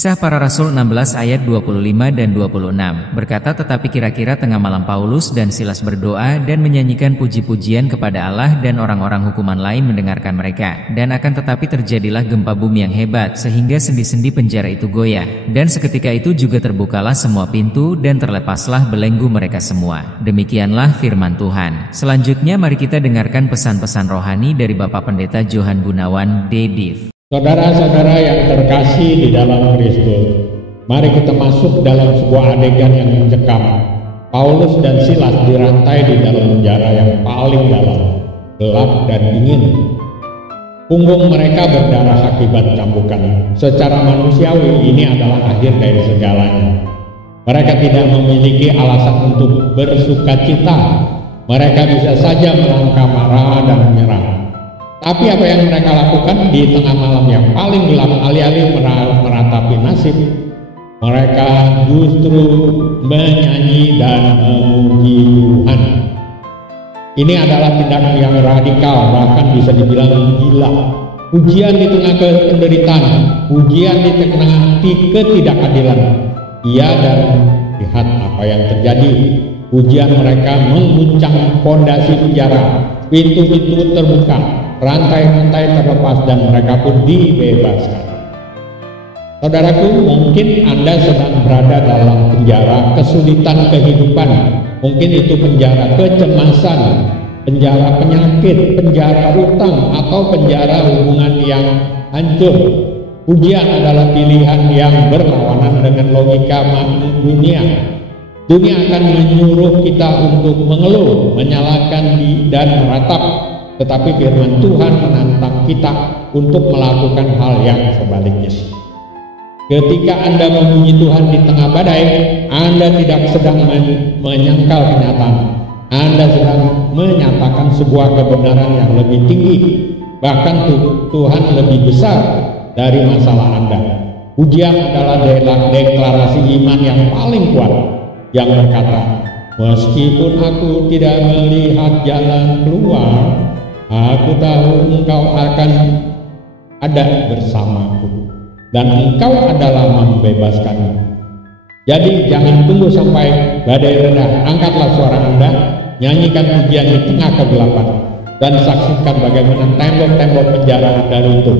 Kisah Para Rasul 16 ayat 25 dan 26 berkata, tetapi kira-kira tengah malam Paulus dan Silas berdoa dan menyanyikan puji-pujian kepada Allah, dan orang-orang hukuman lain mendengarkan mereka. Dan akan tetapi terjadilah gempa bumi yang hebat sehingga sendi-sendi penjara itu goyah, dan seketika itu juga terbukalah semua pintu dan terlepaslah belenggu mereka semua. Demikianlah firman Tuhan. Selanjutnya mari kita dengarkan pesan-pesan rohani dari Bapak Pendeta Johan Gunawan, Dediv. Saudara-saudara yang terkasih di dalam Kristus, mari kita masuk dalam sebuah adegan yang mencekam. Paulus dan Silas dirantai di dalam penjara yang paling dalam, gelap dan dingin. Punggung mereka berdarah akibat cambukan. Secara manusiawi ini adalah akhir dari segalanya. Mereka tidak memiliki alasan untuk bersukacita. Mereka bisa saja melangkah marah dan menyerah. Tapi apa yang mereka lakukan di tengah malam yang paling gelap, alih-alih meratapi nasib, mereka justru menyanyi dan memuji Tuhan. Ini adalah tindakan yang radikal, bahkan bisa dibilang gila. Pujian di tengah penderitaan, pujian di tengah ketidakadilan. Ia dan lihat apa yang terjadi. Pujian mereka mengguncang fondasi penjara, pintu-pintu terbuka, rantai-rantai terlepas, dan mereka pun dibebaskan. Saudaraku, mungkin Anda sedang berada dalam penjara kesulitan kehidupan. Mungkin itu penjara kecemasan, penjara penyakit, penjara utang, atau penjara hubungan yang hancur. Pujian adalah pilihan yang berlawanan dengan logika dunia. Dunia akan menyuruh kita untuk mengeluh, menyalahkan dan meratap. Tetapi firman Tuhan menantang kita untuk melakukan hal yang sebaliknya. Ketika Anda memuji Tuhan di tengah badai, Anda tidak sedang menyangkal kenyataan. Anda sedang menyatakan sebuah kebenaran yang lebih tinggi. Bahkan Tuhan lebih besar dari masalah Anda. Pujian adalah deklarasi iman yang paling kuat, yang berkata, meskipun aku tidak melihat jalan keluar, aku tahu Engkau akan ada bersamaku, dan Engkau adalah membebaskanku. Jadi jangan tunggu sampai badai reda. Angkatlah suara Anda, nyanyikan pujian di tengah kegelapan, dan saksikan bagaimana tembok-tembok penjara Anda runtuh.